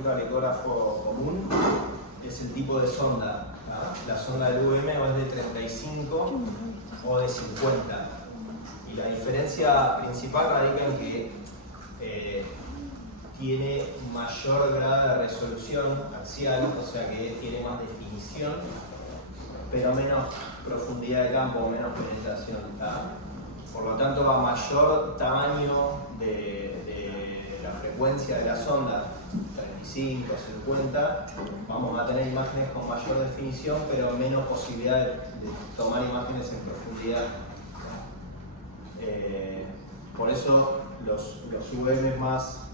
respecto al ecógrafo común es el tipo de sonda. La sonda del UM o es de 35 o de 50. Y la diferencia principal radica en que tiene mayor grado de resolución axial, o sea que tiene más definición, pero menos profundidad de campo, menos penetración. Por lo tanto, a mayor tamaño de la frecuencia de la sonda, 35, 50, vamos a tener imágenes con mayor definición, pero menos posibilidad de tomar imágenes en profundidad. Por eso los UM más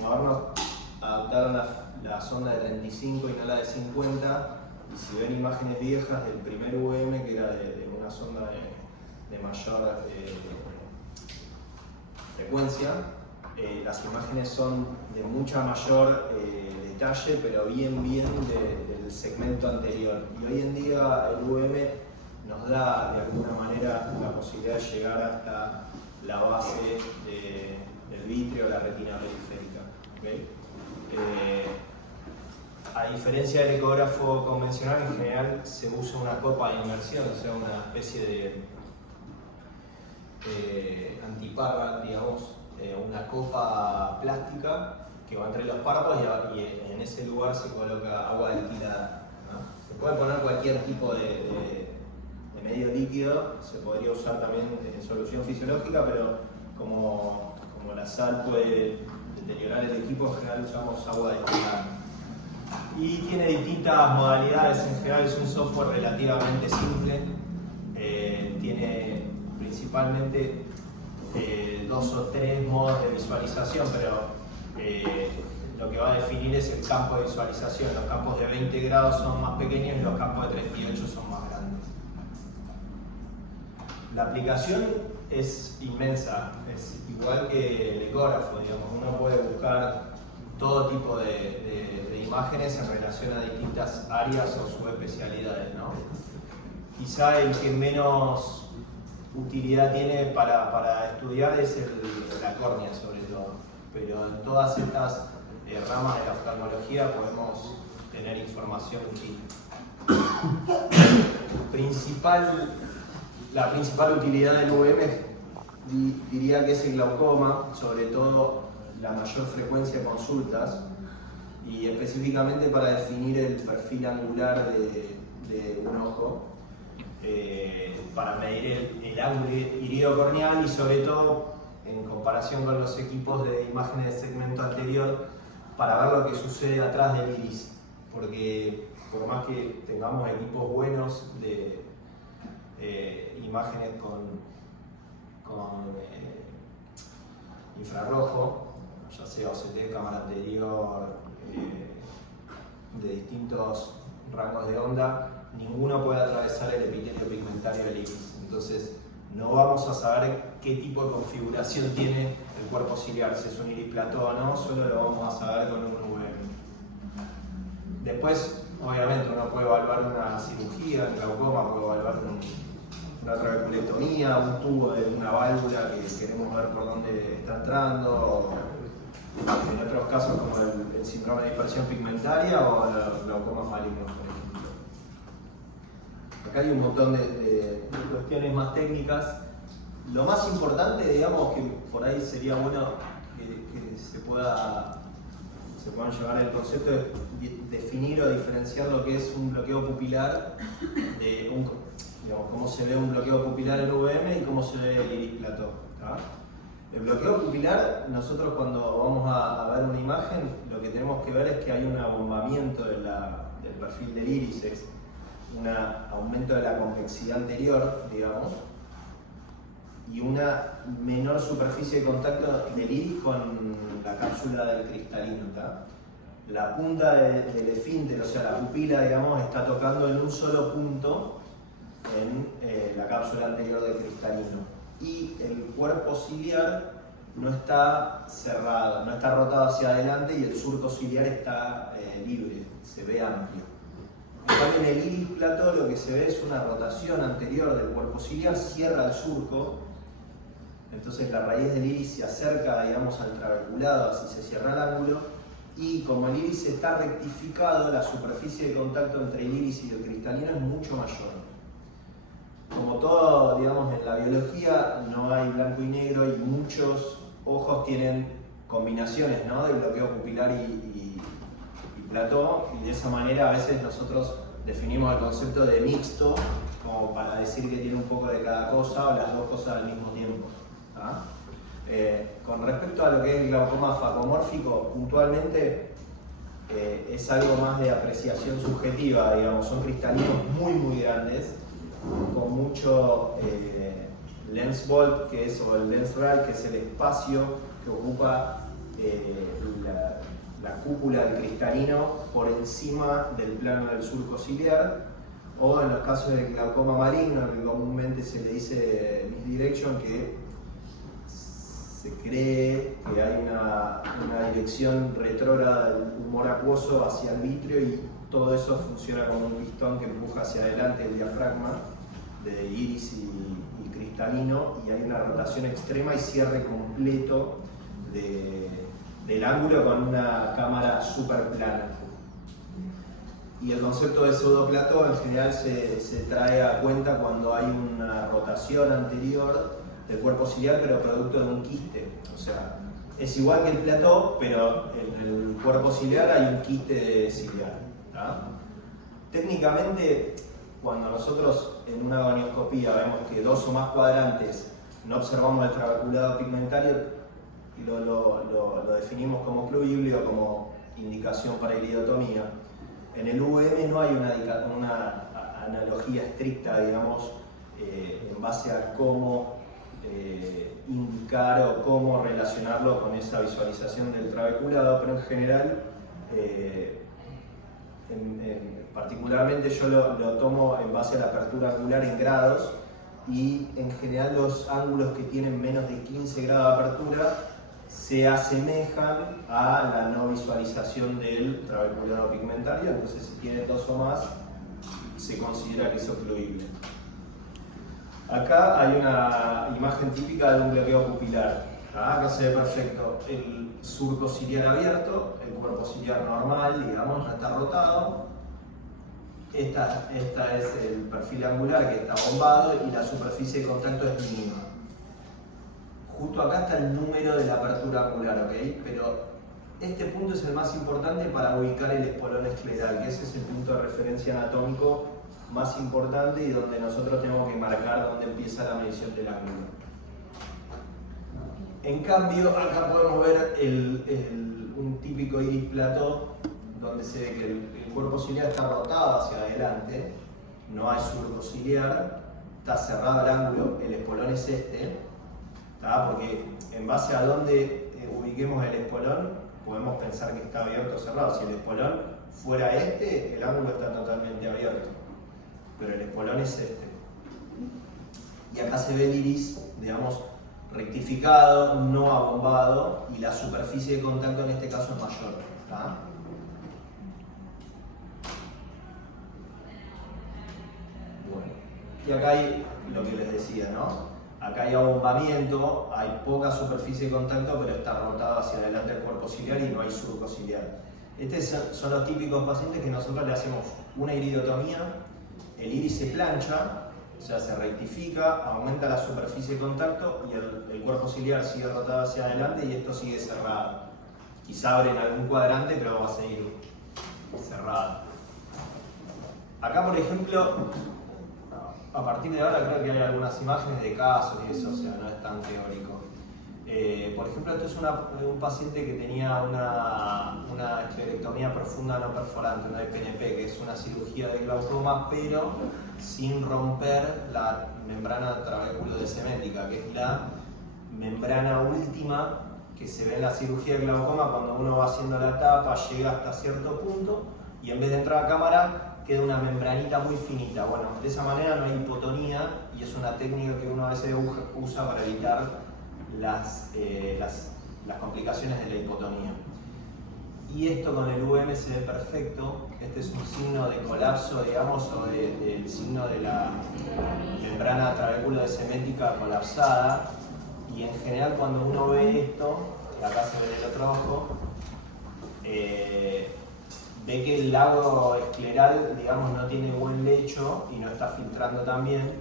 modernos adoptaron la sonda de 35 y no la de 50, y si ven imágenes viejas del primer UM, que era de una sonda de mayor frecuencia, las imágenes son de mucha mayor detalle, pero bien del segmento anterior. Y hoy en día el UM nos da de alguna manera la posibilidad de llegar hasta la base del vítreo o la retina periférica. ¿Okay? A diferencia del ecógrafo convencional, en general se usa una copa de inmersión, o sea, una especie de antiparra, digamos, una copa plástica que va entre los párpados y en ese lugar se coloca agua destilada, ¿no? Se puede poner cualquier tipo de medio líquido, se podría usar también en solución fisiológica, pero como la sal puede deteriorar el equipo, en general usamos agua destilada. Y tiene distintas modalidades, en general es un software relativamente simple, tiene principalmente 2 o 3 modos de visualización, pero lo que va a definir es el campo de visualización. Los campos de 20 grados son más pequeños y los campos de 38 son más grandes. La aplicación es inmensa, es igual que el ecógrafo, digamos. Uno puede buscar todo tipo de imágenes en relación a distintas áreas o subespecialidades, ¿no? Quizá el que menos utilidad tiene para estudiar es la córnea, sobre todo, pero en todas estas ramas de la oftalmología podemos tener información útil. La principal utilidad del UM diría que es el glaucoma, sobre todo la mayor frecuencia de consultas y específicamente para definir el perfil angular de un ojo, para medir el ángulo iridocorneal y sobre todo en comparación con los equipos de imágenes de segmento anterior para ver lo que sucede atrás del iris, porque por más que tengamos equipos buenos de imágenes con infrarrojo, ya sea OCT, cámara anterior, de distintos rangos de onda, ninguno puede atravesar el epitelio pigmentario del iris. Entonces, no vamos a saber qué tipo de configuración tiene el cuerpo ciliar, si es un iris plató o no, solo lo vamos a saber con un UM. Después, obviamente, uno puede evaluar una cirugía en glaucoma, puede evaluar una trabeculectomía, un tubo de una válvula que queremos ver por dónde está entrando, en otros casos como el síndrome de dispersión pigmentaria o los glaucomas malignos, por ejemplo. Acá hay un montón de cuestiones más técnicas. Lo más importante, digamos, que por ahí sería bueno que se puedan llevar el concepto de definir o diferenciar lo que es un bloqueo pupilar de digamos, cómo se ve un bloqueo pupilar en UVM y cómo se ve el iris plató. El bloqueo pupilar, nosotros cuando vamos a ver una imagen, lo que tenemos que ver es que hay un abombamiento del perfil del iris, es un aumento de la convexidad anterior, digamos, y una menor superficie de contacto del iris con la cápsula del cristalino. La punta del esfínter, o sea, la pupila, digamos, está tocando en un solo punto en la cápsula anterior del cristalino. Y el cuerpo ciliar no está cerrado, no está rotado hacia adelante y el surco ciliar está libre, se ve amplio. En cambio, en el iris plató lo que se ve es una rotación anterior del cuerpo ciliar, cierra el surco, entonces la raíz del iris se acerca, digamos, al trabeculado, así se cierra el ángulo, y como el iris está rectificado, la superficie de contacto entre el iris y el cristalino es mucho mayor. Como todo, digamos, en la biología no hay blanco y negro y muchos ojos tienen combinaciones, ¿no?, de bloqueo pupilar y plató, y de esa manera a veces nosotros definimos el concepto de mixto como para decir que tiene un poco de cada cosa o las dos cosas al mismo tiempo. Con respecto a lo que es el glaucoma facomórfico, puntualmente es algo más de apreciación subjetiva, digamos, son cristalinos muy grandes, con mucho lens vault, que es, o el lens rail, que es el espacio que ocupa la cúpula del cristalino por encima del plano del surco ciliar, o en los casos del glaucoma maligno, que comúnmente se le dice misdirection, que se cree que hay una dirección retrógrada del humor acuoso hacia el vitrio y todo eso funciona como un pistón que empuja hacia adelante el diafragma de iris y cristalino, y hay una rotación extrema y cierre completo del ángulo con una cámara super plana. Y el concepto de pseudoplató en general se trae a cuenta cuando hay una rotación anterior del cuerpo ciliar, pero producto de un quiste. O sea, es igual que el plató, pero en el cuerpo ciliar hay un quiste ciliar. Técnicamente, cuando nosotros en una gonioscopía vemos que dos o más cuadrantes no observamos el trabeculado pigmentario, lo definimos como cluible o como indicación para iridotomía. En el UVM no hay una analogía estricta, digamos, en base a cómo indicar o cómo relacionarlo con esa visualización del trabeculado, pero en general, particularmente yo lo tomo en base a la apertura angular en grados, y en general los ángulos que tienen menos de 15 grados de apertura se asemejan a la no visualización del trabeculado pigmentario, entonces si tiene dos o más se considera que es ocluible. Acá hay una imagen típica de un bloqueo pupilar. Acá se ve perfecto el surco ciliar abierto, el cuerpo ciliar normal, digamos, no está rotado. Esta es el perfil angular que está bombado y la superficie de contacto es mínima. Justo acá está el número de la apertura angular, ¿ok? Pero este punto es el más importante para ubicar el espolón escleral, que ese es el punto de referencia anatómico más importante y donde nosotros tenemos que marcar dónde empieza la medición del ángulo. En cambio, acá podemos ver un típico iris plató, donde se ve que el cuerpo ciliar está rotado hacia adelante, no hay surco ciliar, está cerrado el ángulo, el espolón es este, porque en base a dónde ubiquemos el espolón, podemos pensar que está abierto o cerrado. Si el espolón fuera este, el ángulo está totalmente abierto, pero el espolón es este. Y acá se ve el iris, digamos, rectificado, no abombado, y la superficie de contacto en este caso es mayor. Bueno, y acá hay lo que les decía, ¿no? Acá hay abombamiento, hay poca superficie de contacto, pero está rotado hacia adelante el cuerpo ciliar y no hay surco ciliar. Estos son los típicos pacientes que nosotros le hacemos una iridotomía, el iris se plancha, o sea, se rectifica, aumenta la superficie de contacto y el cuerpo ciliar sigue rotado hacia adelante y esto sigue cerrado. Quizá abre en algún cuadrante, pero va a seguir cerrado. Acá, por ejemplo, a partir de ahora creo que hay algunas imágenes de casos y eso, o sea, no es tan teórico. Por ejemplo, esto es un paciente que tenía una esclerectomía profunda no perforante, una PNP, que es una cirugía de glaucoma, pero sin romper la membrana trabéculo-desemética, que es la membrana última que se ve en la cirugía de glaucoma cuando uno va haciendo la tapa, llega hasta cierto punto y en vez de entrar a cámara queda una membranita muy finita. Bueno, de esa manera no hay hipotonía y es una técnica que uno a veces usa para evitar las complicaciones de la hipotonía. Y esto con el UM se ve perfecto. Este es un signo de colapso, digamos, o del signo de la membrana trabéculo-desemética colapsada. Y en general cuando uno ve esto, y acá se ve el otro ojo, ve que el lago escleral, digamos, no tiene buen lecho y no está filtrando tan bien,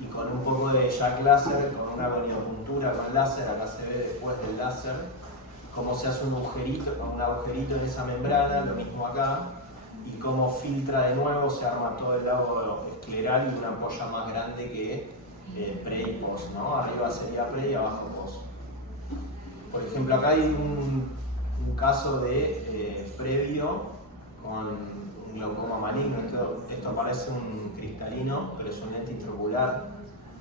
y con un poco de jack láser, con una goniopuntura con láser, acá se ve después del láser, cómo se hace un agujerito en esa membrana, lo mismo acá, y cómo filtra de nuevo, se arma todo el lago escleral y una ampolla más grande que pre y post, ¿no? Arriba sería pre y abajo post. Por ejemplo, acá hay un caso de previo con un glaucoma maligno. Esto parece un cristalino, pero es un lente intraocular.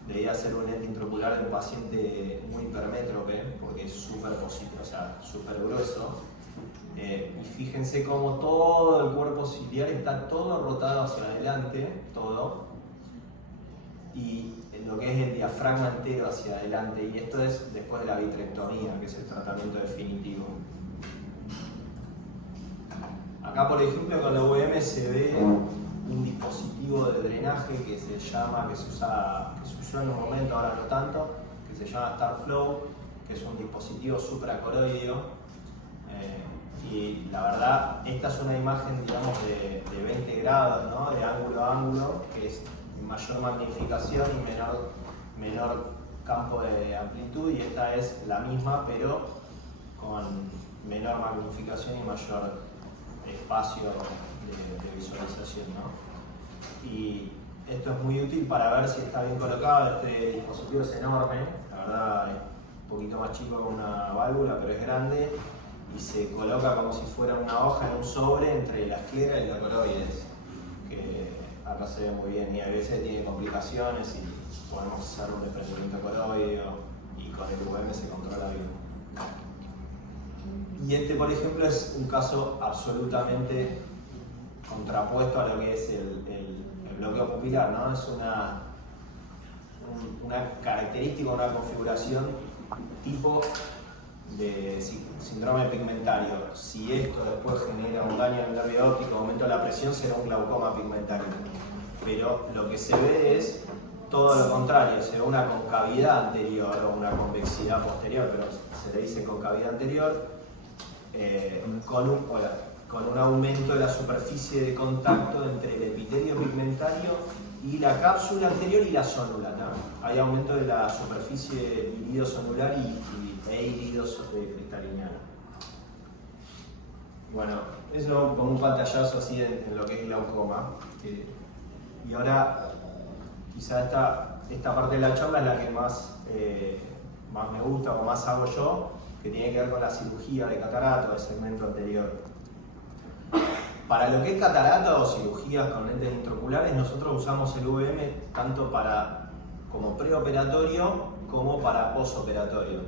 Debería ser un lente intraocular de un paciente muy hipermétrope, porque es súper positivo, o sea, súper grueso. Y fíjense cómo todo el cuerpo ciliar está todo rotado hacia adelante, todo, y lo que es el diafragma entero hacia adelante, y esto es después de la vitrectomía, que es el tratamiento definitivo. Acá, por ejemplo, con la UVM se ve un dispositivo de drenaje que se usó en un momento, ahora no tanto, que se llama StarFlow, que es un dispositivo supracoroideo. Y la verdad, esta es una imagen, digamos, de 20 grados, ¿no? De ángulo a ángulo, que es mayor magnificación y menor campo de amplitud, y esta es la misma, pero con menor magnificación y mayor espacio de visualización, ¿no? Y esto es muy útil para ver si está bien colocado. Este dispositivo es enorme, la verdad es un poquito más chico que una válvula, pero es grande, y se coloca como si fuera una hoja en un sobre entre la esclera y la coroides, que acá se ve muy bien, y a veces tiene complicaciones y podemos hacer un desprendimiento coroideo, y con el UVM se controla bien. Y este, por ejemplo, es un caso absolutamente contrapuesto a lo que es el bloqueo pupilar, ¿no? Es una característica, una configuración tipo de síndrome pigmentario. Si esto después genera un daño en el nervio óptico, aumento de la presión, será un glaucoma pigmentario. Pero lo que se ve es todo lo contrario, se ve una concavidad anterior o una convexidad posterior, pero se le dice concavidad anterior, con un aumento de la superficie de contacto entre el epitelio pigmentario y la cápsula anterior y la zónula, ¿no? Hay aumento de la superficie iridosonular e iridocristalineana. Bueno, eso como un pantallazo así en lo que es glaucoma. Y ahora, quizá esta parte de la charla es la que más me gusta o más hago yo, que tiene que ver con la cirugía de catarata, del segmento anterior. Para lo que es catarata o cirugías con lentes intraoculares, nosotros usamos el UVM tanto como preoperatorio como para posoperatorio.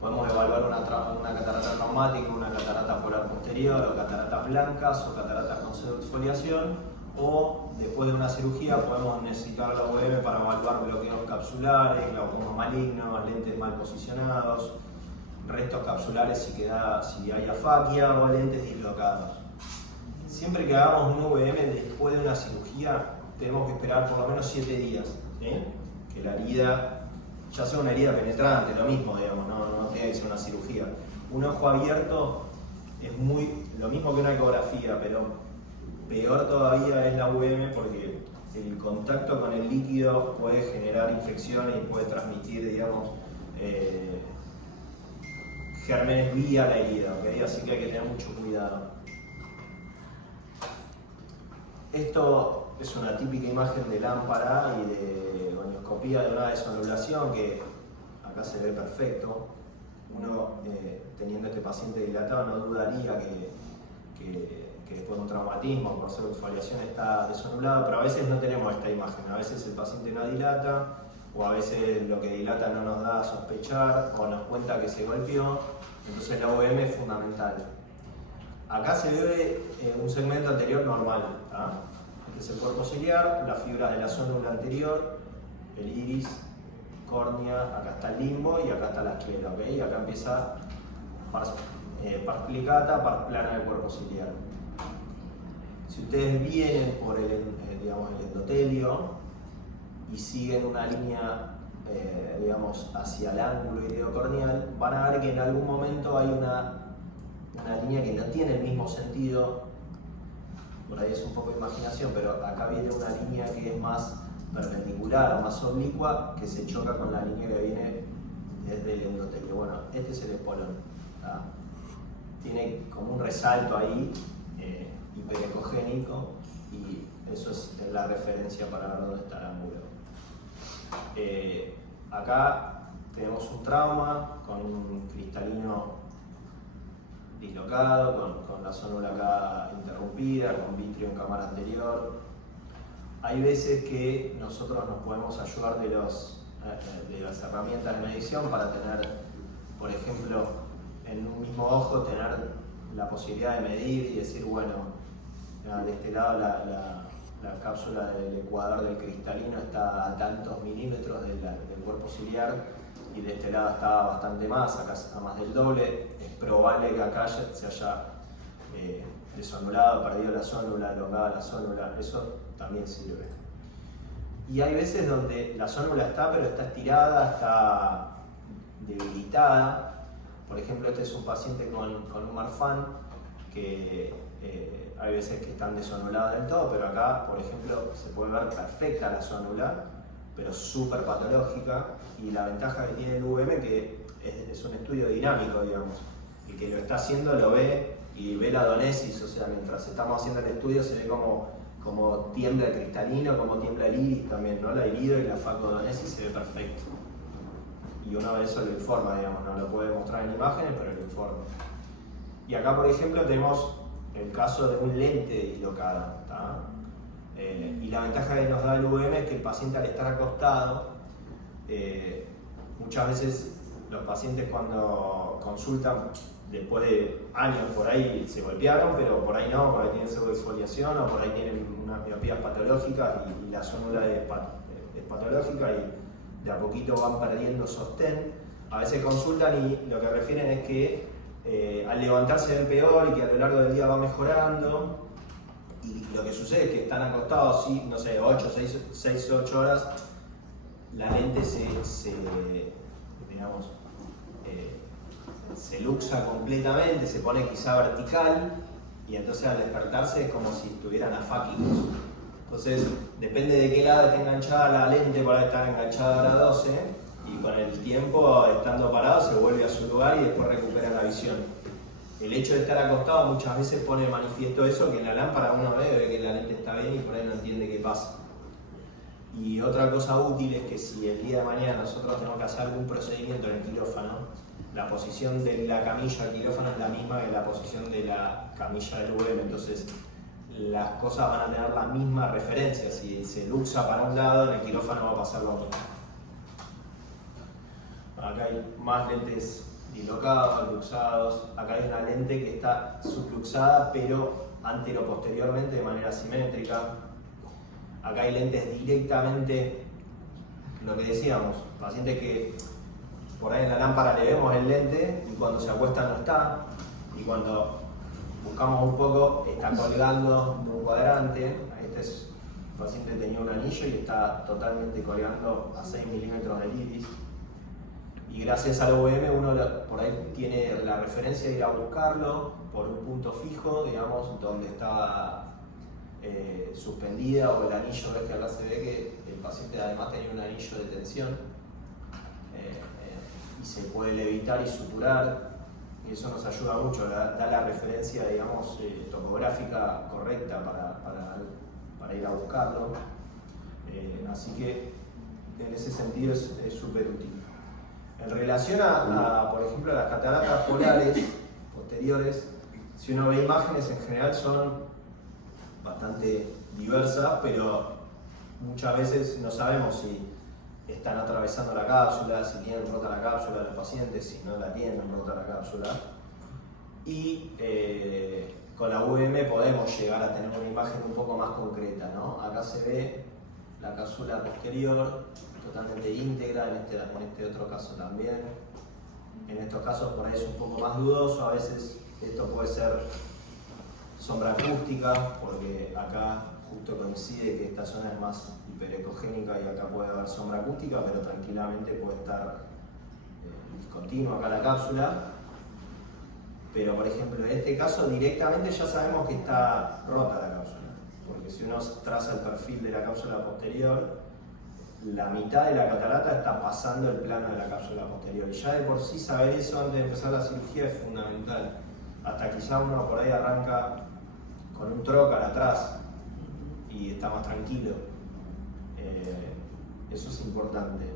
Podemos evaluar una catarata traumática, una catarata polar posterior, o cataratas blancas, o cataratas con pseudoexfoliación, o después de una cirugía podemos necesitar la UVM para evaluar bloqueos capsulares, glaucoma maligno, lentes mal posicionados, restos capsulares si hay afaquia, o lentes dislocados. Siempre que hagamos un UVM después de una cirugía, tenemos que esperar por lo menos 7 días, ¿sí? Que la herida, ya sea una herida penetrante, lo mismo, digamos, no tiene que ser una cirugía. Un ojo abierto es lo mismo que una ecografía, pero peor todavía es la UVM, porque el contacto con el líquido puede generar infecciones y puede transmitir, digamos, gérmenes vía la herida, ¿okay? Así que hay que tener mucho cuidado. Esto es una típica imagen de lámpara y de gonioscopía de una desonulación, que acá se ve perfecto. Uno, teniendo este paciente dilatado, no dudaría que después de un traumatismo por pseudoexfoliación está desonulado, pero a veces no tenemos esta imagen. A veces el paciente no dilata, o a veces lo que dilata no nos da a sospechar, o nos cuenta que se golpeó. Entonces la UVM es fundamental. Acá se ve un segmento anterior normal, ¿tá? Este es el cuerpo ciliar, las fibras de la zónula anterior, el iris, córnea, acá está el limbo y acá está la esclera, ¿ok? Y acá empieza pars plicata, pars plana del cuerpo ciliar. Si ustedes vienen por el endotelio y siguen una línea digamos, hacia el ángulo iridocorneal, van a ver que en algún momento hay una una línea que no tiene el mismo sentido, por ahí es un poco de imaginación, pero acá viene una línea que es más perpendicular o más oblicua, que se choca con la línea que viene desde el endotelio. Bueno, este es el espolón. Tiene como un resalto ahí, hiperecogénico, y eso es la referencia para ver dónde está el ángulo. Acá tenemos un trauma con un cristalino dislocado, con la zónula acá interrumpida, con vitrio en cámara anterior. Hay veces que nosotros nos podemos ayudar de las herramientas de medición para tener, por ejemplo, en un mismo ojo, tener la posibilidad de medir y decir, bueno, de este lado la cápsula del ecuador del cristalino está a tantos milímetros del cuerpo ciliar, y de este lado está bastante más, acá está más del doble. Es probable que acá se haya desonulado, perdido la zónula, elongada la zónula, eso también sirve. Y hay veces donde la zónula está, pero está estirada, está debilitada. Por ejemplo, este es un paciente con un Marfan que hay veces que están desonuladas del todo, pero acá, por ejemplo, se puede ver perfecta la zónula, pero súper patológica, y la ventaja que tiene el UVM que es un estudio dinámico, digamos. El que lo está haciendo lo ve y ve la donesis, o sea, mientras estamos haciendo el estudio se ve como tiembla el cristalino, como tiembla el iris también, ¿no? La irido y la facodonesis se ve perfecto. Y uno de eso lo informa, digamos, no lo puede mostrar en imágenes, pero lo informa. Y acá, por ejemplo, tenemos el caso de un lente dislocado, ¿tá? Y la ventaja que nos da el UVM es que el paciente, al estar acostado, muchas veces los pacientes cuando consultan después de años por ahí se golpearon, pero por ahí no, por ahí tienen pseudoexfoliación o por ahí tienen unas miopías patológicas y la zónula es patológica y de a poquito van perdiendo sostén. A veces consultan y lo que refieren es que al levantarse ven peor y que a lo largo del día va mejorando. Y lo que sucede es que están acostados, sí, no sé, 6 o 8 horas, la lente se luxa completamente, se pone quizá vertical, y entonces al despertarse es como si estuvieran afáquicos. Entonces, depende de qué lado esté enganchada la lente, por ahí estar enganchada a la 12, y con el tiempo, estando parado, se vuelve a su lugar y después recupera la visión. El hecho de estar acostado muchas veces pone de manifiesto eso, que en la lámpara uno ve que la lente está bien y por ahí no entiende qué pasa. Y otra cosa útil es que si el día de mañana nosotros tenemos que hacer algún procedimiento en el quirófano, la posición de la camilla del quirófano es la misma que la posición de la camilla del UVM, entonces las cosas van a tener la misma referencia. Si se luxa para un lado, en el quirófano va a pasar lo mismo. Acá hay más lentes dislocados, luxados. Acá hay una lente que está subluxada, pero antero-posteriormente de manera simétrica. Acá hay lentes directamente, lo que decíamos, pacientes que por ahí en la lámpara le vemos el lente y cuando se acuesta no está, y cuando buscamos un poco está colgando de un cuadrante. Este paciente tenía un anillo y está totalmente colgando a 6 milímetros del iris. Y gracias al UVM uno por ahí tiene la referencia de ir a buscarlo por un punto fijo, digamos, donde está suspendida, o el anillo, ves que acá se ve que el paciente además tenía un anillo de tensión y se puede levitar y suturar, y eso nos ayuda mucho, da la referencia, digamos, topográfica correcta para ir a buscarlo. Así que en ese sentido es súper útil. En relación por ejemplo, a las cataratas polares posteriores, si uno ve imágenes, en general son bastante diversas, pero muchas veces no sabemos si están atravesando la cápsula, si tienen rota la cápsula los pacientes, si no la tienen rota la cápsula. Y con la UVM podemos llegar a tener una imagen un poco más concreta, ¿no? Acá se ve la cápsula posterior totalmente íntegra, en este otro caso también. En estos casos por ahí es un poco más dudoso, a veces esto puede ser sombra acústica, porque acá justo coincide que esta zona es más hiperecogénica y acá puede haber sombra acústica, pero tranquilamente puede estar discontinua acá la cápsula. Pero por ejemplo, en este caso directamente ya sabemos que está rota la cápsula, porque si uno traza el perfil de la cápsula posterior, la mitad de la catarata está pasando el plano de la cápsula posterior. Y ya de por sí saber eso antes de empezar la cirugía es fundamental. Hasta quizá uno por ahí arranca con un trocar atrás y está más tranquilo. Eso es importante.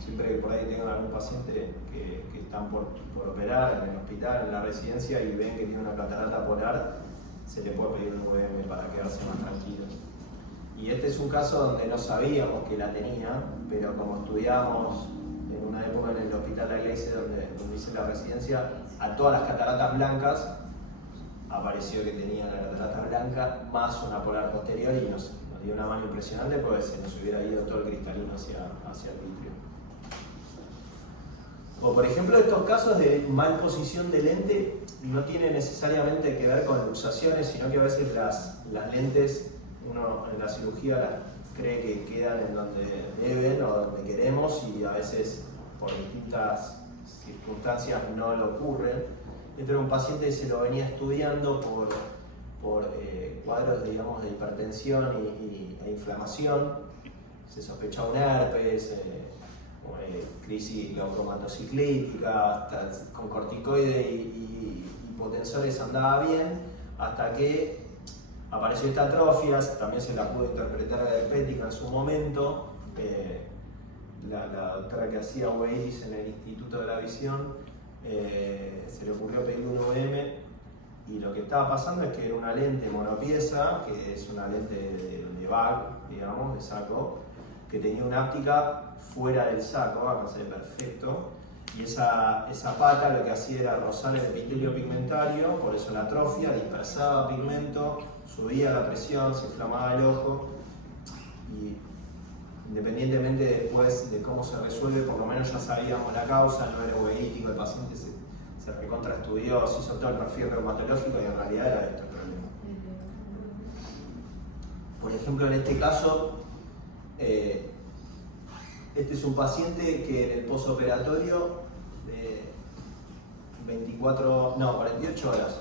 Siempre que por ahí tengan algún paciente que están por operar en el hospital, en la residencia, y ven que tiene una catarata polar, se le puede pedir un UVM para quedarse más tranquilo. Y este es un caso donde no sabíamos que la tenía, pero como estudiamos en una época en el hospital La Iglesia, donde hice la residencia, a todas las cataratas blancas apareció que tenía la catarata blanca más una polar posterior, y nos dio una mano impresionante porque se nos hubiera ido todo el cristalino hacia el vitrio. O por ejemplo, estos casos de mal posición de lente no tienen necesariamente que ver con luxaciones, sino que a veces las lentes, uno en la cirugía las cree que quedan en donde deben o donde queremos, y a veces por distintas circunstancias no lo ocurren. Este era un paciente que se lo venía estudiando por cuadros, digamos, de hipertensión e inflamación. Se sospechaba un herpes, crisis glaucomatociclítica, con corticoide y hipotensores andaba bien, hasta que apareció esta atrofia. También se la pudo interpretar a la herpética en su momento. La doctora que hacía UEIS en el Instituto de la Visión, se le ocurrió pedir un UVM, y lo que estaba pasando es que era una lente monopieza, que es una lente de bag, digamos, de saco, que tenía una áptica fuera del saco, acá se ve perfecto, y esa pata lo que hacía era rozar el epitelio pigmentario, por eso la atrofia, dispersaba pigmento, subía la presión, se inflamaba el ojo, y independientemente después de cómo se resuelve, por lo menos ya sabíamos la causa, no era uveítico, el paciente se recontraestudió, se hizo todo el perfil reumatológico y en realidad era esto el problema. Por ejemplo, en este caso, este es un paciente que en el posoperatorio de 48 horas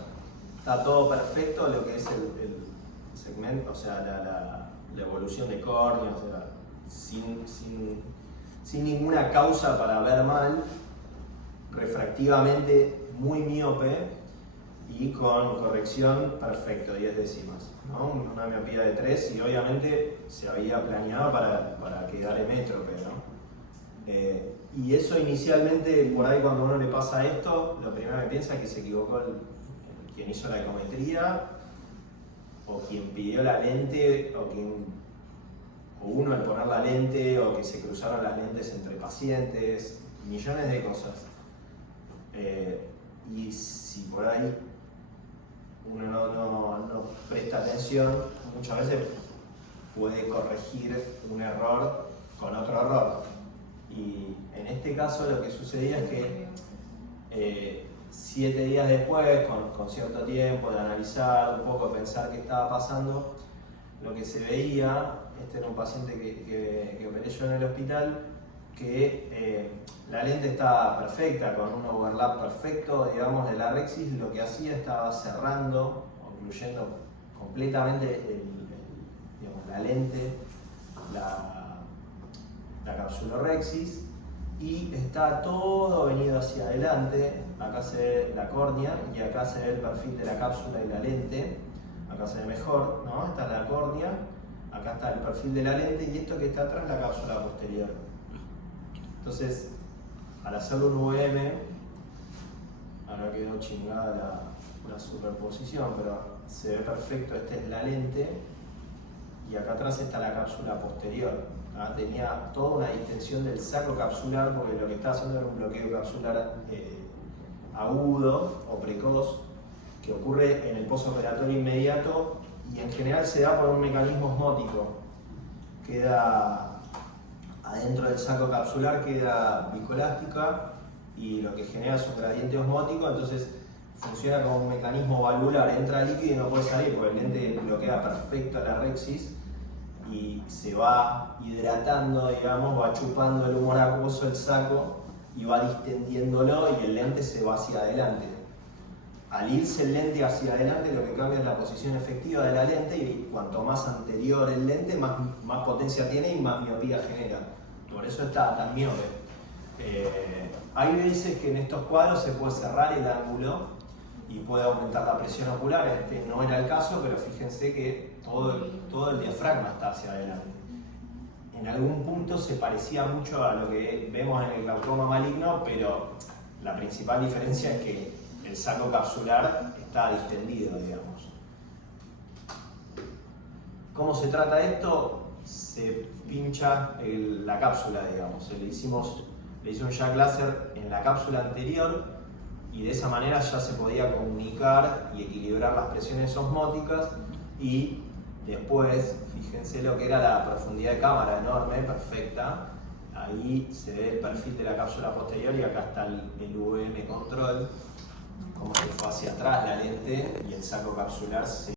está todo perfecto, lo que es el segmento, o sea, la evolución de córnea, o sea, sin ninguna causa para ver mal, refractivamente muy miope y con corrección perfecto, 10 décimas, ¿no? Una miopía de 3, y obviamente se había planeado para quedar hemétrope, ¿no? Y eso inicialmente, por ahí cuando a uno le pasa esto, lo primero que piensa es que se equivocó quien hizo la ecometría, o quien pidió la lente, o uno al poner la lente, o que se cruzaron las lentes entre pacientes, millones de cosas. Y si por ahí uno no presta atención, muchas veces puede corregir un error con otro error. Y en este caso lo que sucedía es que 7 días después, con cierto tiempo de analizar un poco, de pensar qué estaba pasando, lo que se veía, este era un paciente que operé yo en el hospital, que la lente estaba perfecta, con un overlap perfecto, digamos, de la rexis. Lo que hacía, estaba cerrando, ocluyendo completamente digamos, la lente, la capsulorrexis, y está todo venido hacia adelante. Acá se ve la córnea y acá se ve el perfil de la cápsula y la lente. Acá se ve mejor, ¿no? Esta es la córnea, acá está el perfil de la lente, y esto que está atrás, la cápsula posterior. Entonces, al hacer un UVM, ahora quedó chingada la superposición, pero se ve perfecto. Esta es la lente y acá atrás está la cápsula posterior. Tenía toda una distensión del saco capsular, porque lo que estaba haciendo era un bloqueo capsular agudo o precoz, que ocurre en el postoperatorio inmediato, y en general se da por un mecanismo osmótico. Queda adentro del saco capsular, queda viscoelástica, y lo que genera es un gradiente osmótico, entonces funciona como un mecanismo valvular, entra líquido y no puede salir, porque el lente bloquea perfecto la rexis y se va hidratando, digamos, va chupando el humor acuoso del saco y va distendiéndolo, y el lente se va hacia adelante. al irse el lente hacia adelante, lo que cambia es la posición efectiva de la lente, y cuanto más anterior el lente, más potencia tiene y más miopía genera. Por eso está tan miope. Hay veces que en estos cuadros se puede cerrar el ángulo y puede aumentar la presión ocular. Este no era el caso, pero fíjense que todo el diafragma está hacia adelante. En algún punto se parecía mucho a lo que vemos en el glaucoma maligno, pero la principal diferencia es que el saco capsular está distendido, digamos. ¿Cómo se trata esto? Se pincha la cápsula, digamos. Le hice un jack láser en la cápsula anterior, y de esa manera ya se podía comunicar y equilibrar las presiones osmóticas, y después, fíjense lo que era la profundidad de cámara enorme, perfecta. Ahí se ve el perfil de la cápsula posterior, y acá está el VM control, como se fue hacia atrás la lente y el saco capsular se